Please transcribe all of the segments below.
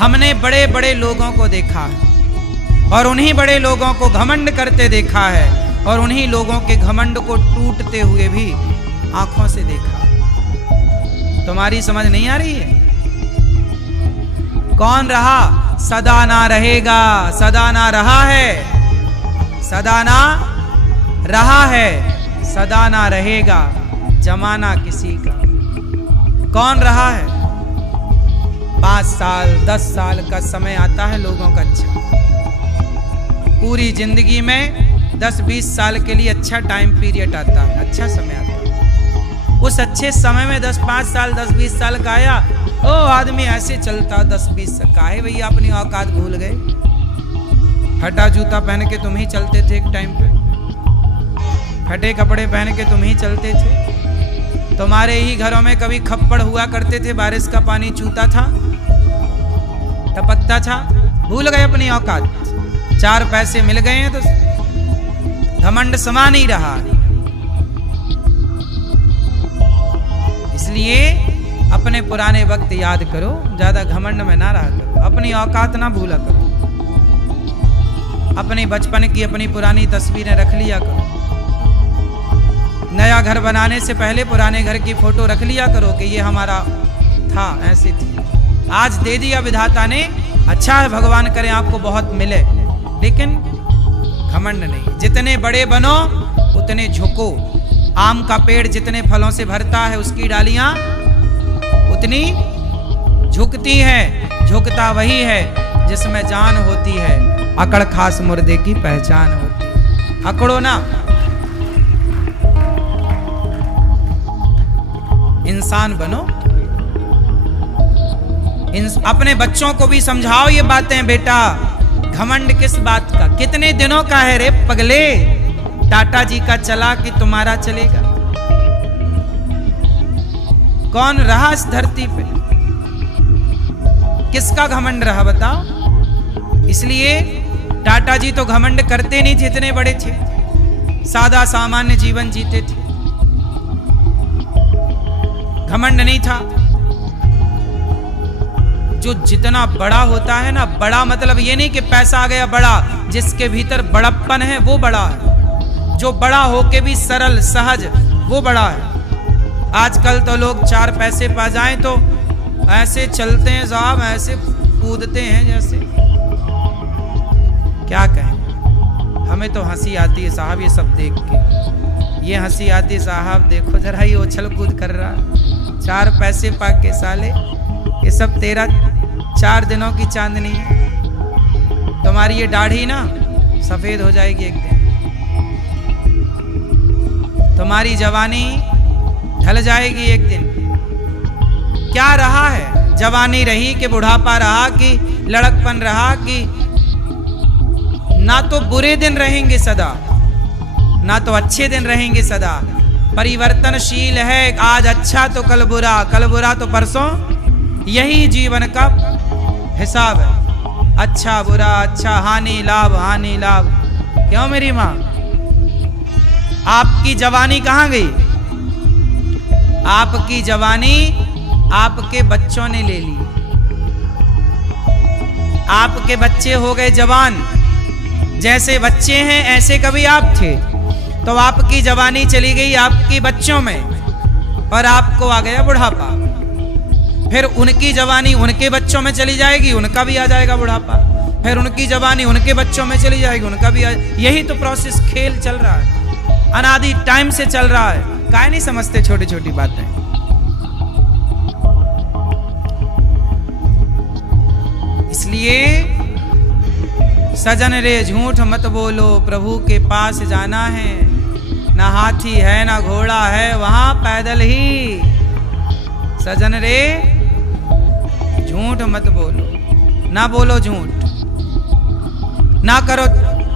हमने बड़े बड़े लोगों को देखा है और उन्हीं बड़े लोगों को घमंड करते देखा है और उन्हीं लोगों के घमंड को टूटते हुए भी आंखों से देखा। तुम्हारी समझ नहीं आ रही है? कौन रहा? सदा ना रहेगा, सदा ना रहा है, सदा ना रहा है, सदा ना रहेगा जमाना किसी का। कौन रहा है? 5 साल 10 साल का समय आता है लोगों का अच्छा, पूरी जिंदगी में 10-20 साल के लिए अच्छा टाइम पीरियड आता है, अच्छा समय आता है। उस अच्छे समय में 5 साल 10-20 साल का आया, ओ आदमी ऐसे चलता 10-20 साल का है भैया, अपनी औकात भूल गए। फटा जूता पहन के तुम ही चलते थे एक टाइम पे, फटे कपड़े पहन के तुम ही चलते थे। तुम्हारे ही घरों में कभी खप्पड़ हुआ करते थे, बारिश का पानी चूता था, टपकता था, भूल गए अपनी औकात। 4 पैसे मिल गए हैं तो घमंड समा नहीं रहा। इसलिए अपने पुराने वक्त याद करो, ज्यादा घमंड में ना रहा करो, अपनी औकात ना भूला करो, अपने बचपन की अपनी पुरानी तस्वीरें रख लिया करो। नया घर बनाने से पहले पुराने घर की फोटो रख लिया करो कि ये हमारा था, ऐसी थी, आज दे दिया विधाता ने, अच्छा है, भगवान करे आपको बहुत मिले, लेकिन घमंड नहीं। जितने बड़े बनो उतने झुको। आम का पेड़ जितने फलों से भरता है उसकी डालियां उतनी झुकती हैं। झुकता वही है जिसमें जान होती है, अकड़ खास मुर्दे की पहचान होती है। अकड़ो ना, इंसान बनो। अपने बच्चों को भी समझाओ ये बातें, बेटा घमंड किस बात का, कितने दिनों का है रे पगले, टाटा जी का चला कि तुम्हारा चलेगा। कौन रहा इस धरती पे? किसका घमंड रहा बताओ? इसलिए टाटा जी तो घमंड करते नहीं थे, इतने बड़े थे, सादा सामान्य जीवन जीते थे, घमंड नहीं था। जो जितना बड़ा होता है ना, बड़ा मतलब ये नहीं कि पैसा आ गया बड़ा, जिसके भीतर बड़प्पन है वो बड़ा है। जो बड़ा होके भी सरल सहज वो बड़ा है। आजकल तो लोग 4 पैसे पा जाएं तो ऐसे चलते हैं साहब, ऐसे कूदते हैं जैसे, क्या कहें। हमें तो हंसी आती है साहब ये सब देख के, ये हंसी आती है साहब, देखो जरा ये उछल कूद कर रहा, 4 पैसे पा के साले, ये सब तेरा 4 दिनों की चांदनी है। तुम्हारी ये दाढ़ी ना सफेद हो जाएगी एक दिन, तुम्हारी जवानी ढल जाएगी एक दिन। क्या रहा है? जवानी रही कि बुढ़ापा रहा कि लड़कपन रहा, कि ना तो बुरे दिन रहेंगे सदा, ना तो अच्छे दिन रहेंगे सदा। परिवर्तनशील है, आज अच्छा तो कल बुरा तो परसों, यही जीवन का हिसाब है। अच्छा बुरा, अच्छा हानि लाभ, हानि लाभ। क्यों मेरी माँ, आपकी जवानी कहाँ गई? आपकी जवानी आपके बच्चों ने ले ली। आपके बच्चे हो गए जवान, जैसे बच्चे हैं ऐसे कभी आप थे, तो आपकी जवानी चली गई आपके बच्चों में और आपको आ गया बुढ़ापा। फिर उनकी जवानी उनके बच्चों में चली जाएगी, उनका भी आ जाएगा बुढ़ापा। फिर उनकी जवानी उनके बच्चों में चली जाएगी, उनका भी यही तो प्रोसेस, खेल चल रहा है, अनादि टाइम से चल रहा है। काहे नहीं समझते छोटी छोटी बातें। इसलिए सजन रे झूठ मत बोलो, प्रभु के पास जाना है, ना हाथी है ना घोड़ा है, वहां पैदल ही। सजन रे झूठ मत बोलो, ना बोलो झूठ, ना करो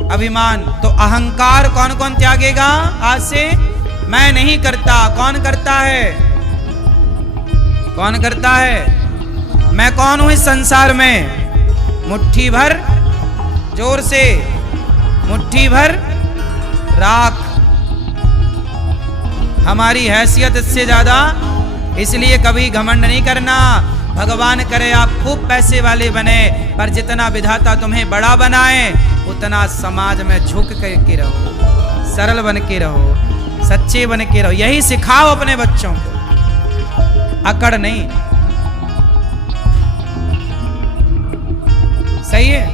अभिमान। तो अहंकार कौन कौन त्यागेगा आज से? मैं नहीं करता। कौन करता है? कौन करता है? मैं कौन हूं इस संसार में? मुट्ठी भर, जोर से, मुट्ठी भर राख। हमारी हैसियत इससे ज्यादा, इसलिए कभी घमंड नहीं करना। भगवान करे आप खूब पैसे वाले बने, पर जितना विधाता तुम्हें बड़ा बनाए उतना समाज में झुक करके रहो, सरल बन के रहो, सच्चे बन के रहो। यही सिखाओ अपने बच्चों को, अकड़ नहीं। सही है।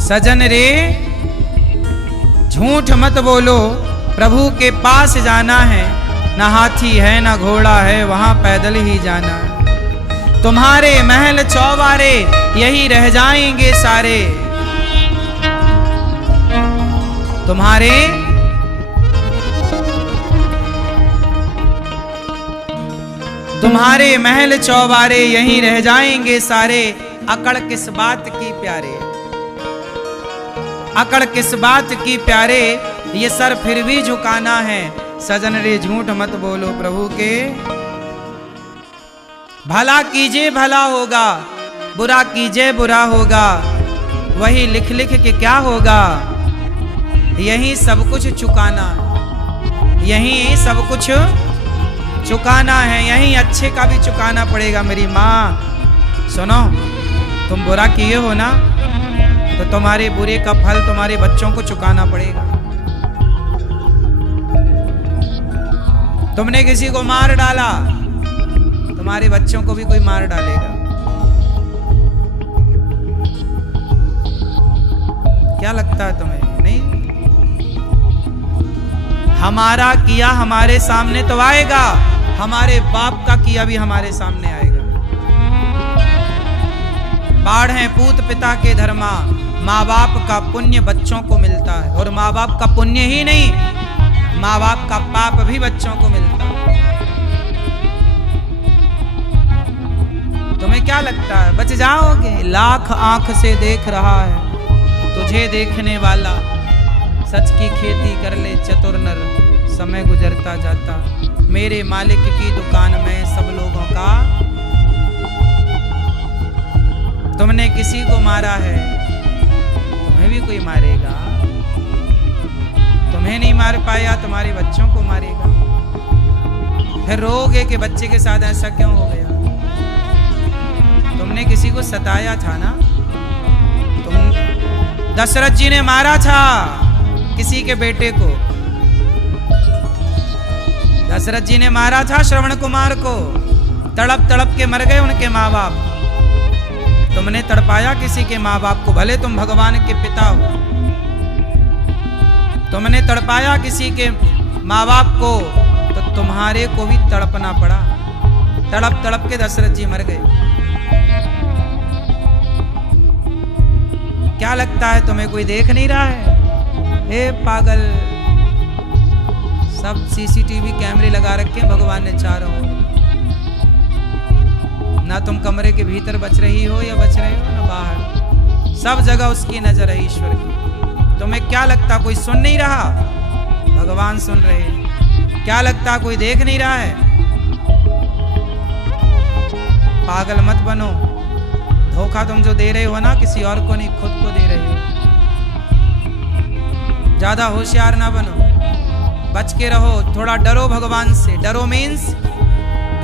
सजन रे झूठ मत बोलो, प्रभु के पास जाना है, न हाथी है न घोड़ा है, वहां पैदल ही जाना है। तुम्हारे महल चौबारे यही रह जाएंगे सारे, तुम्हारे महल चौबारे यहीं रह जाएंगे सारे। अकड़ किस बात की प्यारे, अकड़ किस बात की प्यारे, ये सर फिर भी झुकाना है। सजन रे झूठ मत बोलो, प्रभु के भला कीजिए भला होगा, बुरा कीजिए बुरा होगा, वही लिख लिख के क्या होगा। यही सब कुछ चुकाना है, यही सब कुछ चुकाना है, यही अच्छे का भी चुकाना पड़ेगा। मेरी माँ सुनो, तुम बुरा किए हो ना, तो तुम्हारे बुरे का फल तुम्हारे बच्चों को चुकाना पड़ेगा। तुमने किसी को मार डाला, तुम्हारे बच्चों को भी कोई मार डालेगा। क्या लगता है तुम्हें? नहीं, हमारा किया हमारे सामने तो आएगा, हमारे बाप का किया भी हमारे सामने आएगा। बाढ़ है पूत पिता के धर्मा, माँ बाप का पुण्य बच्चों को मिलता है, और माँ बाप का पुण्य ही नहीं, माँ बाप का पाप भी बच्चों को मिलता है। तुम्हें क्या लगता है बच जाओगे? लाख आंख से देख रहा है तुझे देखने वाला, सच की खेती कर ले चतुर नर, समय गुजरता जाता। मेरे मालिक की दुकान में सब लोगों का। तुमने किसी को मारा है, तुम्हें भी कोई मारेगा। तुम्हें नहीं मार पाया, तुम्हारे बच्चों को मारेगा। फिर रोगे कि बच्चे के साथ ऐसा क्यों हो गया। तुमने किसी को सताया था ना, दशरथ जी ने मारा था किसी के बेटे को, दशरथ जी ने मारा था श्रवण कुमार को, तड़प तड़प के मर गए उनके माँ बाप। तुमने तड़पाया किसी के माँ बाप को, भले तुम भगवान के पिता हो, तुमने तड़पाया किसी के माँ बाप को, तो तुम्हारे को भी तड़पना पड़ा। तड़प तड़प के दशरथ जी मर गए। क्या लगता है तुम्हें कोई देख नहीं रहा है? ए पागल, सब सीसीटीवी कैमरे लगा रखे हैं भगवान ने चारों ओर। ना तुम कमरे के भीतर बच रही हो या बच रहे हो ना बाहर, सब जगह उसकी नजर है, ईश्वर की। तुम्हें क्या लगता कोई सुन नहीं रहा? भगवान सुन रहे। क्या लगता कोई देख नहीं रहा है? पागल मत बनो। धोखा तुम जो दे रहे हो ना, किसी और को नहीं, खुद को दे रहे हो। ज्यादा होशियार ना बनो, बच के रहो, थोड़ा डरो भगवान से। डरो मीन्स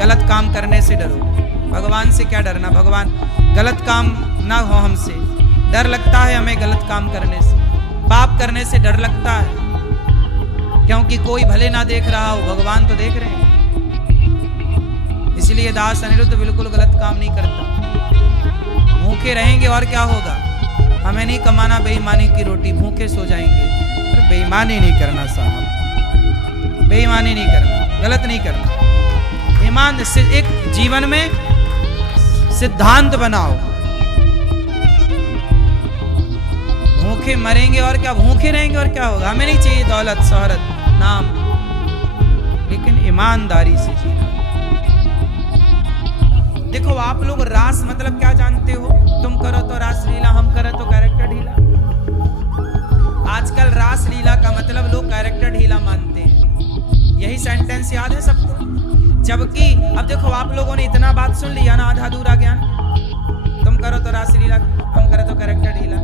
गलत काम करने से डरो। भगवान से क्या डरना, भगवान गलत काम ना हो हमसे। डर लगता है हमें गलत काम करने से, पाप करने से डर लगता है, क्योंकि कोई भले ना देख रहा हो, भगवान तो देख रहे हैं। इसलिए दास अनिरुद्ध बिल्कुल गलत काम नहीं करता। भूखे रहेंगे और क्या होगा, हमें नहीं कमाना बेईमानी की रोटी, भूखे सो जाएंगे। पर बेईमानी नहीं करना साहब, बेईमानी नहीं करना, गलत नहीं करना। ईमान से एक जीवन में सिद्धांत बनाओ। भूखे मरेंगे और क्या, भूखे रहेंगे और क्या होगा। हमें नहीं चाहिए दौलत शोहरत नाम, लेकिन ईमानदारी से जीना। देखो आप लोग रास मतलब क्या जानते हो? तुम करो तो रास लीला, हम करो तो कैरेक्टर ढीला। आजकल रास लीला का मतलब लोग कैरेक्टर ढीला मानते हैं। यही सेंटेंस याद है सबको? जबकि अब देखो आप लोगों ने इतना बात सुन लिया ना, आधा अधूरा ज्ञान। तुम करो तो रास लीला, हम करो तो कैरेक्टर ढीला,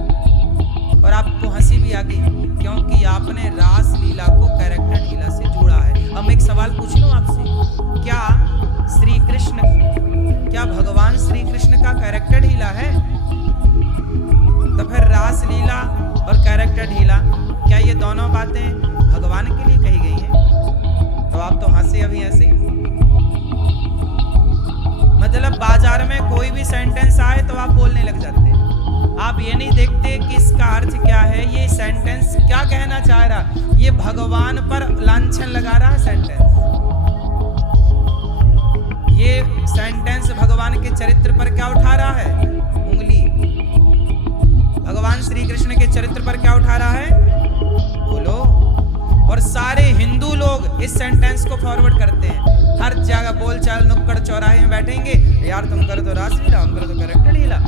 और आपको हंसी भी आ गई क्योंकि आपने रास लीला को कैरेक्टर ढीला से जोड़ा है। हम एक सवाल पूछ लूं आपसे, क्या श्री कृष्ण, क्या भगवान श्री कृष्ण का कैरेक्टर ढीला है? तो फिर रास लीला और कैरेक्टर ढीला, क्या ये दोनों बातें भगवान के लिए कही गई हैं? तो आप तो हंसे अभी ऐसे। मतलब बाजार में कोई भी सेंटेंस आए तो आप बोलने लग जाते हैं, आप ये नहीं देखते कि इसका अर्थ क्या है, ये सेंटेंस क्या कहना चाह रहा, ये भगवान पर लांछन लगा रहा है सेंटेंस, ये सेंटेंस भगवान के चरित्र पर क्या उठा रहा है, उंगली। भगवान श्री कृष्ण के चरित्र पर क्या उठा रहा है, बोलो। और सारे हिंदू लोग इस सेंटेंस को फॉरवर्ड करते हैं, हर जगह बोलचाल नुक्कड़ चौराहे में बैठेंगे, यार तुम करो तो रासलीला, हम करो तो कैरेक्टर ढीला।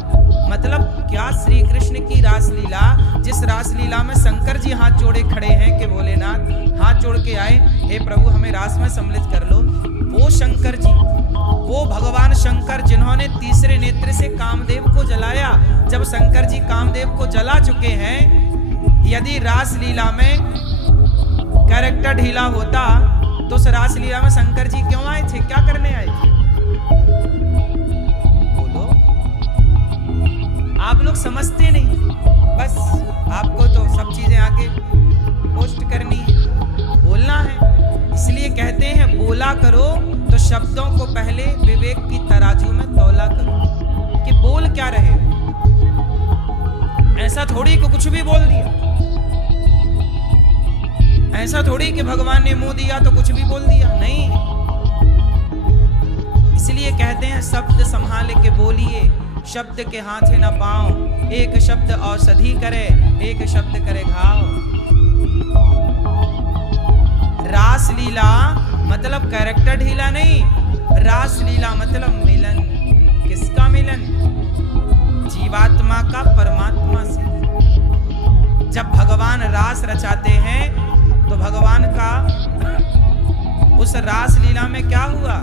मतलब क्या श्री कृष्ण की रासलीला, जिस रासलीला में शंकर जी हाथ जोड़े खड़े हैं कि भोलेनाथ हाथ जोड़ के आए, हे प्रभु हमें रास में सम्मिलित कर लो, वो शंकर जी, वो भगवान शंकर जिन्होंने तीसरे नेत्र से कामदेव को जलाया, जब शंकर जी कामदेव को जला चुके हैं, यदि रासलीला में कैरेक्टर ढीला होता तो उस रासलीला में शंकर जी क्यों आए थे, क्या करने आए थे? बोलो। आप लोग समझते नहीं, बस आपको तो सब चीजें आके पोस्ट करनी है, बोलना है। इसलिए कहते हैं बोला करो तो शब्दों को पहले विवेक की तराजू में तौला करो कि बोल क्या रहे। ऐसा थोड़ी कि कुछ भी बोल दिया, ऐसा थोड़ी कि भगवान ने मुंह दिया तो कुछ भी बोल दिया, नहीं। इसलिए कहते हैं शब्द संभाले के बोलिए, शब्द के हाथे न पाओ, एक शब्द औषधि करे, एक शब्द करे घाव। रास लीला मतलब कैरेक्टर ढीला नहीं, रास लीला मतलब मिलन। किसका मिलन? जीवात्मा का परमात्मा से। जब भगवान रास रचाते हैं तो भगवान का उस रास लीला में क्या हुआ?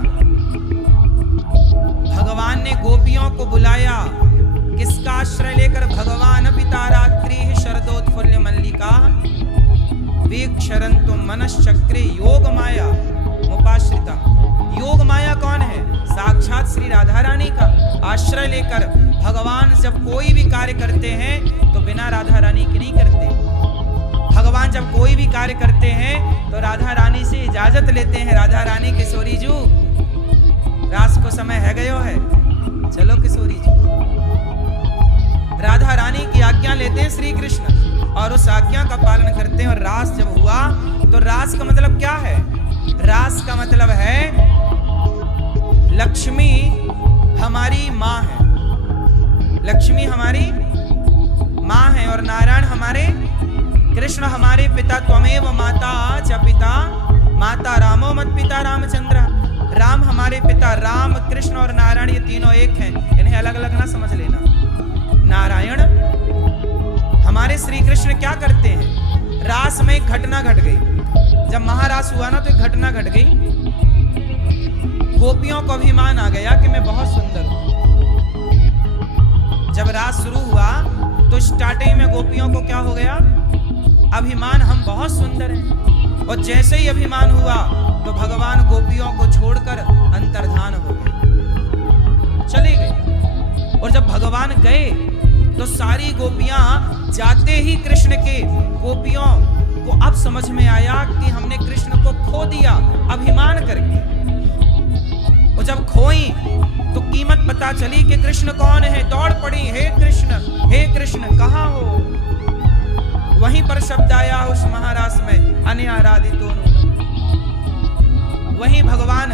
भगवान ने गोपियों को बुलाया, किसका आश्रय लेकर? भगवान पिता रात्रि शरदोत्फुल्ल मल्लिका वीक्षरन्तु मनश्चक्रे योग माया मुपाश्रिता। योग माया कौन है? साक्षात श्री राधा रानी का आश्रय लेकर भगवान जब कोई भी कार्य करते हैं तो बिना राधा रानी के नहीं करते। भगवान जब कोई भी कार्य करते हैं तो राधा रानी से इजाजत लेते हैं, राधा रानी किशोरी जू रास को समय है गयो है, चलो किशोरी जू। राधा रानी की आज्ञा लेते हैं श्री कृष्ण और उस आज्ञा का पालन करते हैं। और रास जब हुआ तो रास का मतलब क्या है? रास का मतलब है लक्ष्मी हमारी माँ है, लक्ष्मी हमारी माँ है और नारायण हमारे, कृष्ण हमारे पिता। त्वमेव माता च पिता, माता रामो मत पिता रामचंद्र। राम हमारे पिता, राम कृष्ण और नारायण ये तीनों एक हैं, इन्हें अलग अलग ना समझ लेना। नारायण हमारे श्री कृष्ण क्या करते हैं? रास में एक घटना घट गई, जब महारास हुआ ना तो एक घटना घट गई। गोपियों को अभिमान आ गया कि मैं बहुत सुंदर हूं। जब रास शुरू हुआ तो स्टार्टिंग में गोपियों को क्या हो गया? अभिमान, हम बहुत सुंदर हैं। और जैसे ही अभिमान हुआ तो भगवान गोपियों को छोड़कर अंतर्धान हो गए, चले गए। और जब भगवान गए तो सारी गोपियां जाते ही कृष्ण के, गोपियों को अब समझ में आया कि हमने कृष्ण को खो दिया अभिमान करके। और जब खोई तो कीमत पता चली कि कृष्ण कौन है। दौड़ पड़ी, हे कृष्ण कहाँ हो? वहीं पर शब्द आया उस महारास में, अनाराधितो नूनम्। वहीं भगवान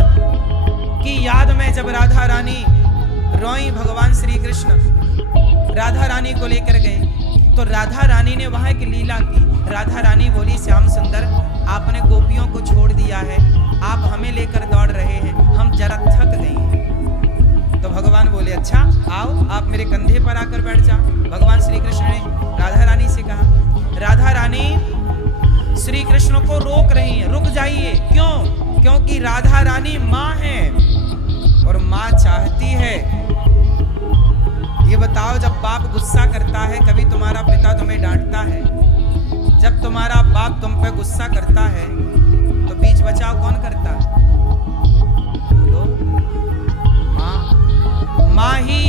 की याद में जब राधा रानी रोई, भगवान श्री कृष्ण राधा रानी को लेकर गए तो राधा रानी ने वहां एक लीला की। राधा रानी बोली, श्याम सुंदर आपने गोपियों को छोड़ दिया है, आप हमें लेकर दौड़ रहे हैं, हम जरा थक गए हैं। तो भगवान बोले, अच्छा आओ आप मेरे कंधे पर आकर बैठ जाओ। भगवान श्री कृष्ण ने राधा रानी से कहा। राधा रानी श्री कृष्ण को रोक रही है, रुक जाइए। क्यों? क्योंकि राधा रानी माँ है और माँ चाहती है। ये बताओ, जब बाप गुस्सा करता है, कभी तुम्हारा पिता तुम्हें डांटता है? जब तुम्हारा बाप तुम पे गुस्सा करता है तो बीच बचाव कौन करता है? बोलो, माँ ही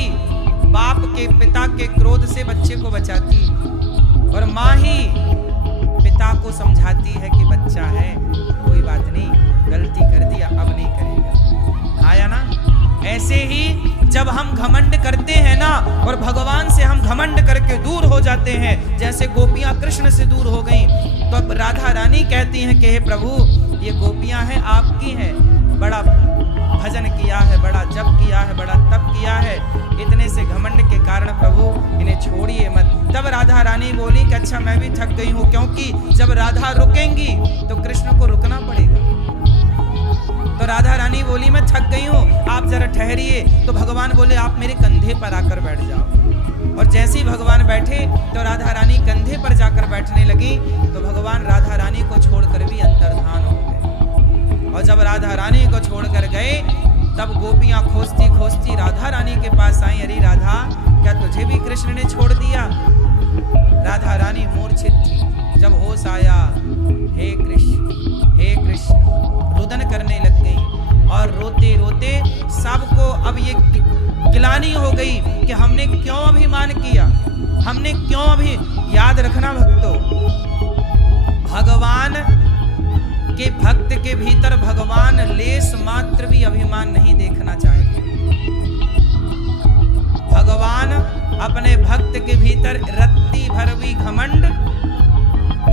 बाप के पिता के क्रोध से बच्चे को बचाती है और माँ ही पिता को समझाती है कि बच्चा है, कोई बात नहीं, गलती कर दिया, अब नहीं करेगा। आया ना? ऐसे ही जब हम घमंड करते हैं ना और भगवान से हम घमंड करके दूर हो जाते हैं, जैसे गोपियां कृष्ण से दूर हो गईं, तो अब राधा रानी कहती हैं कि हे प्रभु, ये गोपियां हैं आपकी हैं, बड़ा भजन किया है, बड़ा जप किया है, बड़ा तप किया है, इतने से घमंड के कारण प्रभु इन्हें छोड़िए मत। तब राधा रानी बोली कि अच्छा मैं भी थक गई हूँ, क्योंकि जब राधा रुकेंगी तो कृष्ण को रुकना पड़ेगा। तो राधा रानी बोली मैं थक गई हूँ, आप जरा ठहरिए। तो भगवान बोले आप मेरे कंधे पर आकर बैठ जाओ। और जैसे ही भगवान बैठे तो राधा रानी कंधे पर जाकर बैठने लगी, तो भगवान राधा रानी को छोड़कर भी अंतर्धान हो गए। और जब राधा रानी को छोड़कर गए तब गोपियां खोजती खोजती राधा रानी के पास आई, अरे राधा, क्या तुझे भी कृष्ण ने छोड़ दिया? राधा रानी मूर्छित थी। जब होश आया, हे कृष्ण, हे कृष्ण, रुदन करने लग गई और रोते रोते सबको अब ये गिलानी हो गई कि हमने क्यों अभिमान किया, हमने क्यों अभी। याद रखना भक्तों, भगवान के भक्त के भीतर भगवान लेस मात्र भी अभिमान नहीं देखना चाहते। भगवान अपने भक्त के भीतर रत्ती भर भी घमंड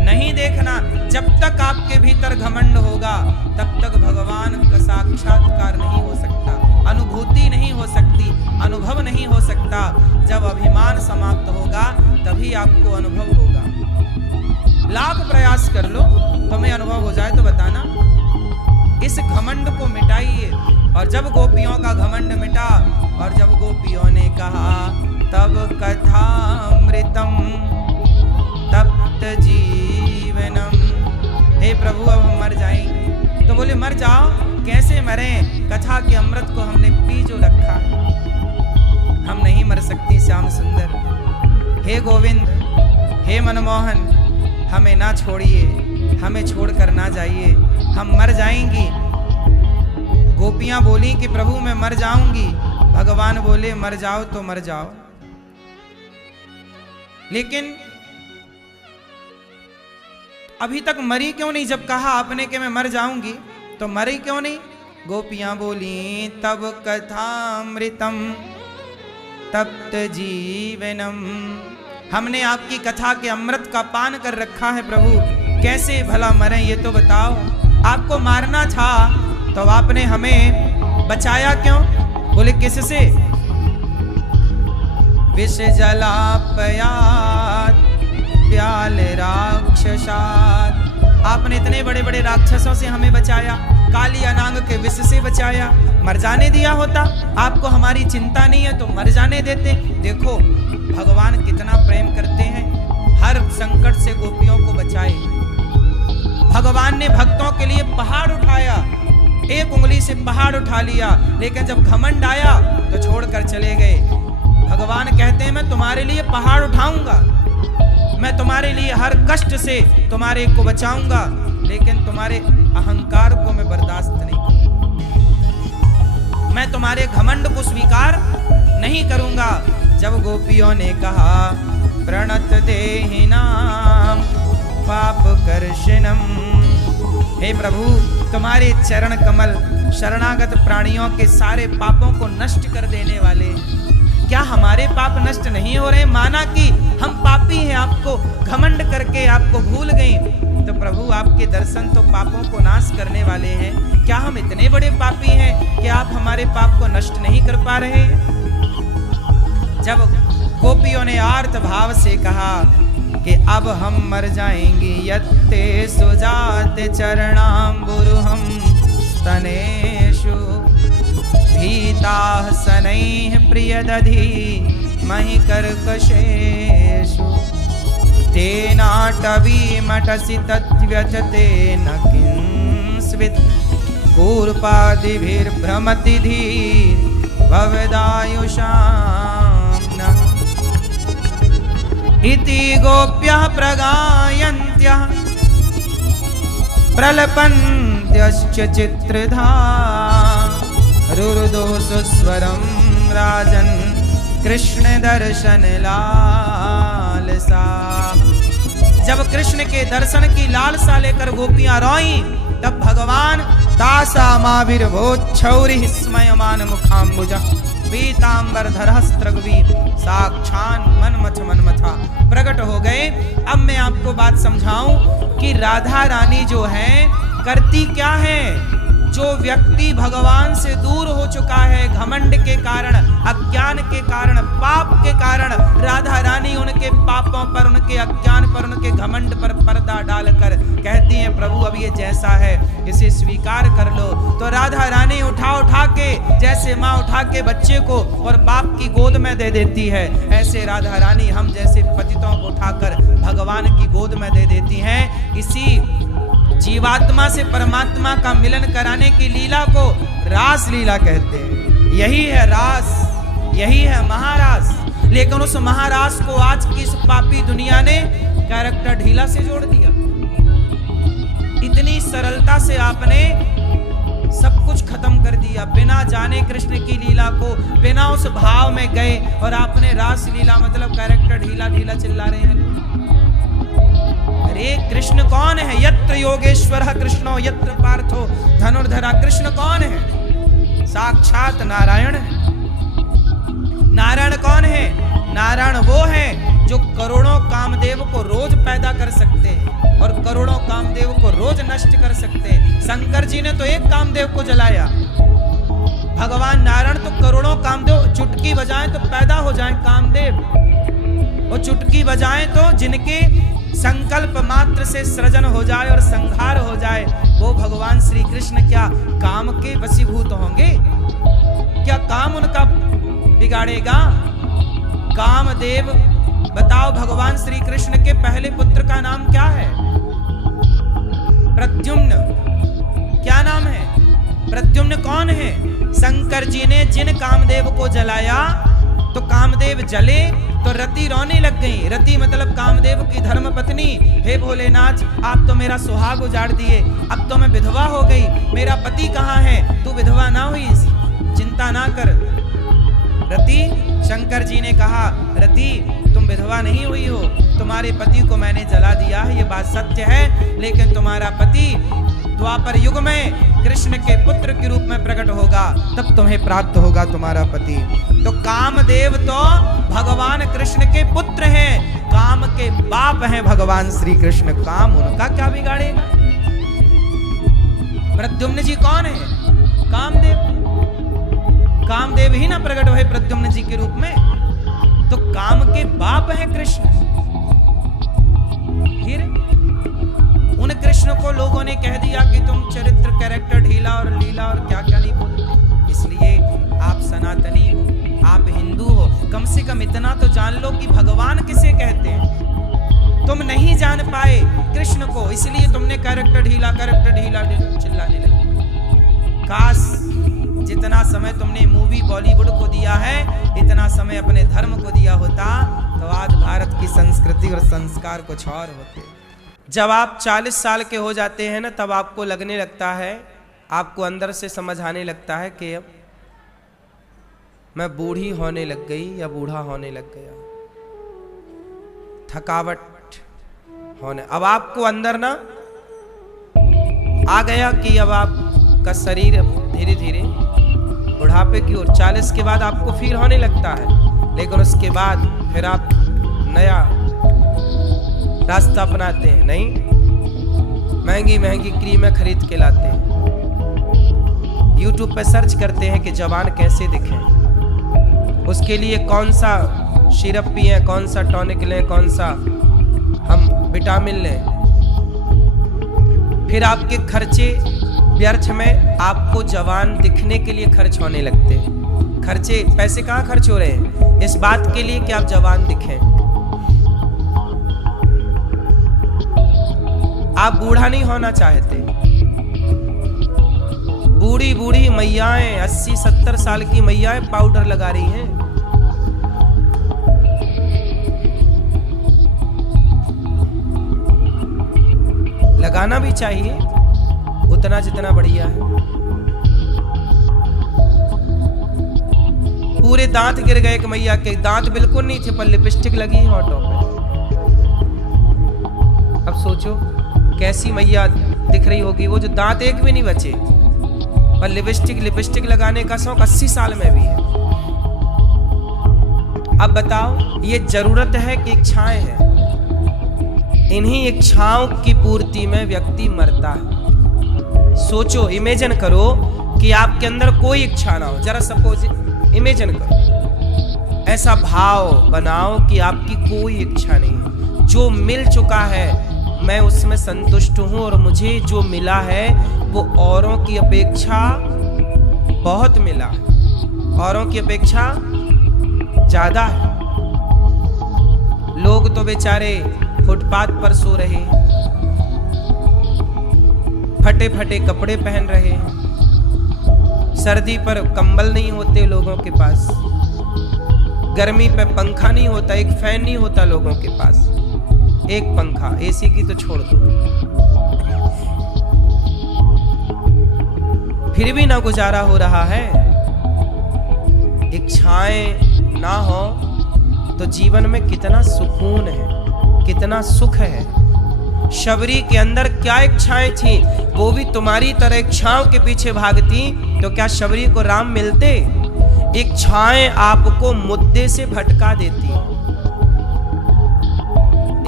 नहीं देखना। जब तक आपके भीतर घमंड होगा तब तक भगवान का साक्षात्कार नहीं हो सकता, अनुभूति नहीं हो सकती, अनुभव नहीं हो सकता। जब अभिमान समाप्त होगा तभी आपको अनुभव होगा। लाख प्रयास कर लो, तुम्हें अनुभव हो जाए तो बताना। इस घमंड को मिटाइए। और जब गोपियों का घमंड मिटा और जब गोपियों ने कहा तब कथामृतम तप्त जीवनम, हे प्रभु अब हम मर जाएंगे। तो बोले मर जाओ, कैसे मरें? कथा के अमृत को हमने पी जो रखा, हम नहीं मर सकती। श्याम सुंदर, हे गोविंद, हे मनमोहन, हमें ना छोड़िए, हमें छोड़कर ना जाइए, हम मर जाएंगी। गोपियां बोली कि प्रभु मैं मर जाऊंगी। भगवान बोले मर जाओ तो मर जाओ, लेकिन अभी तक मरी क्यों नहीं? जब कहा आपने कि मैं मर जाऊंगी तो मरी क्यों नहीं? गोपियां बोली तब कथामृतम तप्त जीवनम, हमने आपकी कथा के अमृत का पान कर रखा है प्रभु, कैसे भला मरें ये तो बताओ। आपको मारना था तो आपने हमें बचाया क्यों? बोले किससे? विष जलापयात व्याल राक्षसात, आपने इतने बड़े बड़े राक्षसों से हमें बचाया, काली अनांग के विष से बचाया। मर जाने दिया होता, आपको हमारी चिंता नहीं है तो मर जाने देते। देखो भगवान कितना प्रेम करते हैं, हर संकट से गोपियों को बचाए। भगवान ने भक्तों के लिए पहाड़ उठाया, एक उंगली से पहाड़ उठा लिया, लेकिन जब घमंड आया तो छोड़कर चले गए। भगवान कहते हैं मैं तुम्हारे लिए पहाड़ उठाऊंगा, मैं तुम्हारे लिए हर कष्ट से तुम्हारे को बचाऊंगा, लेकिन तुम्हारे अहंकार को मैं बर्दाश्त नहीं करूंगा, मैं तुम्हारे घमंड को स्वीकार नहीं करूंगा। जब गोपियों ने कहा प्रणत देहिनाम पाप कर्षणम, हे प्रभु तुम्हारे चरण कमल शरणागत प्राणियों के सारे पापों को नष्ट कर देने वाले, क्या हमारे पाप नष्ट नहीं हो रहे? माना कि हम पापी हैं, आपको घमंड करके आपको भूल गए, तो प्रभु आपके दर्शन तो पापों को नाश करने वाले हैं, क्या हम इतने बड़े पापी हैं कि आप हमारे पाप को नष्ट नहीं कर पा रहे? जब गोपियों ने आर्त भाव से कहा कि अब हम मर जाएंगे, यत्ते सुजात चरणाम्बुरुहम स्तनेषु भीताः शनैः प्रियदधि महि कर्कशेषु तेनाटवीमटसि तद्व्यजते न किंस्वित् कूर्पादिभिर्भ्रमति धीर् भवदायुषां नः इति गोप्यः प्रगायन्त्यः प्रलपन्त्यश्च चित्रधा रुरुदोषस्वरं राजन् कृष्ण दर्शन लालसा। जब कृष्ण के दर्शन की लालसा लेकर गोपियां रोईं, तब भगवान दासा माविर्भोच्छौरि स्मयमान मुखाम्बुजा पीतांबर धरस्त्रगवीर साक्षान मनमथा प्रकट हो गए। अब मैं आपको बात समझाऊं कि राधा रानी जो है करती क्या है। जो व्यक्ति भगवान से दूर हो चुका है घमंड के कारण, अज्ञान के कारण, पाप के कारण, राधा रानी उनके पापों पर, उनके अज्ञान पर, उनके घमंड पर पर्दा डालकर कहती हैं प्रभु अब ये जैसा है इसे स्वीकार कर लो। तो राधा रानी उठा के जैसे माँ उठा के बच्चे को और बाप की गोद में दे देती है, ऐसे राधा रानी हम जैसे पतितों को उठाकर भगवान की गोद में दे देती हैं। इसी जीवात्मा से परमात्मा का मिलन कराने की लीला को रास लीला कहते हैं। यही है रास, यही है महारास। लेकिन उस महारास को आज की इस पापी दुनिया ने कैरेक्टर ढीला से जोड़ दिया। इतनी सरलता से आपने सब कुछ खत्म कर दिया, बिना जाने कृष्ण की लीला को, बिना उस भाव में गए और आपने रास लीला मतलब कैरेक्टर ढीला ढीला चिल्ला रहे हैं। अरे कृष्ण कौन है? यत्र योगेश्वरः कृष्णो यत्र पार्थो धनुर्धरा। कृष्ण कौन है? साक्षात नारायण है। नारायण कौन है? नारायण वो है जो करोड़ों कामदेव को रोज पैदा कर सकते हैं और करोड़ों कामदेव को रोज नष्ट कर सकते हैं। शंकर जी ने तो एक कामदेव को जलाया, भगवान नारायण तो करोड़ों कामदेव चुटकी बजाएं तो पैदा हो जाएं कामदेव। वो चुटकी बजाएं तो जिनके संकल्प मात्र से सृजन हो जाए और संहार हो जाए, वो भगवान श्री कृष्ण क्या काम के वशीभूत होंगे? क्या काम उनका बिगाड़ेगा? कामदेव, बताओ भगवान श्री कृष्ण के पहले पुत्र का नाम क्या है? प्रद्युम्न। क्या नाम है? प्रद्युम्न कौन है? शंकर जी ने जिन कामदेव को जलाया तो कामदेव जले तो रति रोने लग गई। रति मतलब कामदेव की धर्म पत्नी। हे भोलेनाथ, आप तो मेरा सुहाग उजाड़ दिए, अब तो मैं विधवा हो गई, मेरा पति कहाँ है? तू विधवा ना हुई, चिंता ना कर। रति, शंकर जी ने कहा रति तुम विधवा नहीं हुई हो, तुम्हारे पति को मैंने जला दिया है, ये बात सत्य है, लेकिन तुम्हारा पति द्वापर युग में कृष्ण के पुत्र के रूप में प्रकट होगा, तब तुम्हें प्राप्त होगा तुम्हारा पति। तो कामदेव तो भगवान कृष्ण के पुत्र हैं, काम के बाप हैं भगवान श्री कृष्ण। काम उनका क्या बिगाड़ेगा? प्रद्युम्न जी कौन है? कामदेव। कामदेव ही ना प्रकट हुए प्रद्युम्न जी के रूप में, तो काम के बाप हैं कृष्ण। फिर उन कृष्ण को लोगों ने कह दिया कि तुम चरित्र कैरेक्टर ढीला और लीला और क्या क्या नहीं बोलते, इसलिए आप सनातनी हो, आप हिंदू हो, कम से कम इतना तो जान लो कि भगवान किसे कहते हैं। तुम नहीं जान पाए कृष्ण को, इसलिए तुमने कैरेक्टर ढीला चिल्लाने लगे। काश जितना समय तुमने मूवी बॉलीवुड को दिया है, इतना समय अपने धर्म को दिया होता तो आज भारत की संस्कृति और संस्कार कुछ और होते। जब आप 40 साल के हो जाते हैं ना, तब आपको लगने लगता है, आपको अंदर से समझ आने लगता है कि अब मैं बूढ़ी होने लग गई या बूढ़ा होने लग गया, थकावट होने। अब आपको अंदर ना आ गया कि अब आपका शरीर धीरे धीरे बुढ़ापे की ओर, 40 के बाद आपको फील होने लगता है, लेकिन उसके बाद फिर आप नया रास्ता अपनाते हैं। नहीं, महंगी महंगी क्रीमें खरीद के लाते हैं, YouTube पे सर्च करते हैं कि जवान कैसे दिखें, उसके लिए कौन सा सिरप पिए, कौन सा टॉनिक लें, कौन सा हम विटामिन लें। फिर आपके खर्चे व्यर्थ में आपको जवान दिखने के लिए खर्च होने लगते हैं। खर्चे, पैसे कहाँ खर्च हो रहे हैं? इस बात के लिए कि आप जवान दिखें। आप बूढ़ा नहीं होना चाहते। बूढ़ी बूढ़ी मैयाएं, 80-70 साल की मैयाएं पाउडर लगा रही हैं। लगाना भी चाहिए, उतना जितना बढ़िया है। पूरे दांत गिर गए कि मैया के दांत बिल्कुल नहीं थे, पर लिपस्टिक लगी है होठों पे। अब सोचो कैसी मैया दिख रही होगी, वो जो दांत एक भी नहीं बचे, पर लिपस्टिक लगाने का शौक 80 साल में भी है। अब बताओ, ये जरूरत है कि इच्छाएं हैं? इन्हीं इच्छाओं की पूर्ति में व्यक्ति मरता है। सोचो, इमेजिन करो कि आपके अंदर कोई इच्छा ना हो। जरा सपोज इमेजिन करो, ऐसा भाव बनाओ कि आपकी कोई इच्छा नहीं है। जो मिल चुका है मैं उसमें संतुष्ट हूं, और मुझे जो मिला है वो औरों की अपेक्षा बहुत मिला है, औरों की अपेक्षा ज्यादा है। लोग तो बेचारे फुटपाथ पर सो रहे हैं, फटे फटे कपड़े पहन रहे हैं, सर्दी पर कंबल नहीं होते लोगों के पास, गर्मी पे पंखा नहीं होता, एक फैन नहीं होता लोगों के पास, एक पंखा, एसी की तो छोड़ दो, फिर भी ना गुजारा हो रहा है। इच्छाएं ना हो तो जीवन में कितना सुकून है, कितना सुख है। शबरी के अंदर क्या इच्छाएं थी, वो भी तुम्हारी तरह इच्छाओं के पीछे भागती तो क्या शबरी को राम मिलते? इच्छाएं आपको मुद्दे से भटका देती,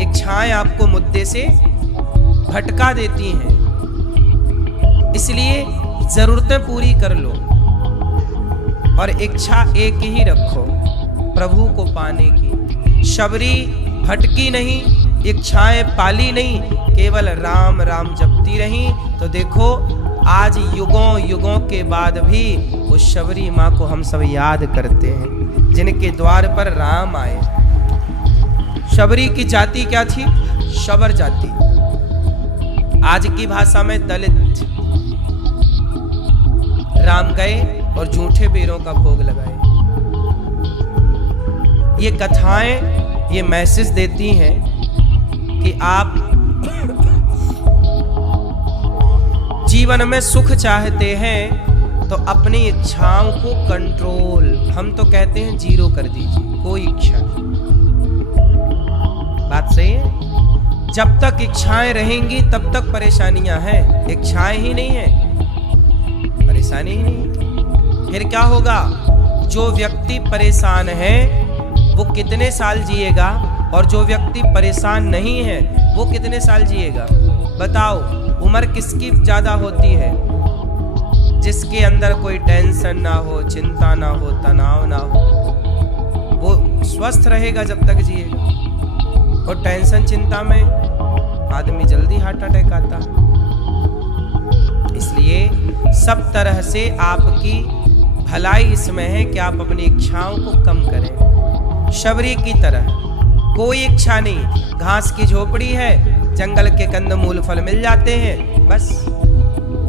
इच्छाएं आपको मुद्दे से भटका देती हैं। इसलिए जरूरतें पूरी कर लो और इच्छा एक ही रखो, प्रभु को पाने की। शबरी भटकी नहीं, इच्छाएं पाली नहीं, केवल राम राम जपती रही। तो देखो आज युगों युगों के बाद भी उस शबरी माँ को हम सब याद करते हैं, जिनके द्वार पर राम आए। शबरी की जाति क्या थी? शबर जाति, आज की भाषा में दलित। राम गए और झूठे बेरों का भोग लगाए। ये कथाएं ये मैसेज देती हैं कि आप जीवन में सुख चाहते हैं तो अपनी इच्छाओं को कंट्रोल, हम तो कहते हैं जीरो कर दीजिए, कोई इच्छा नहीं। बात सही है? जब तक इच्छाएं रहेंगी तब तक परेशानियां हैं। इच्छाएं ही नहीं है, परेशानी ही नहीं। फिर क्या होगा? जो व्यक्ति परेशान है वो कितने साल जिएगा, और जो व्यक्ति परेशान नहीं है वो कितने साल जिएगा? बताओ, उम्र किसकी ज्यादा होती है? जिसके अंदर कोई टेंशन ना हो, चिंता ना हो, तनाव ना हो, वो स्वस्थ रहेगा जब तक जिएगा। और टेंशन चिंता में आदमी जल्दी हार्ट अटैक आता। इसलिए सब तरह से आपकी भलाई इसमें है कि आप अपनी इच्छाओं को कम करें। शबरी की तरह कोई इच्छा नहीं, घास की झोपड़ी है, जंगल के कंदमूल फल मिल जाते हैं, बस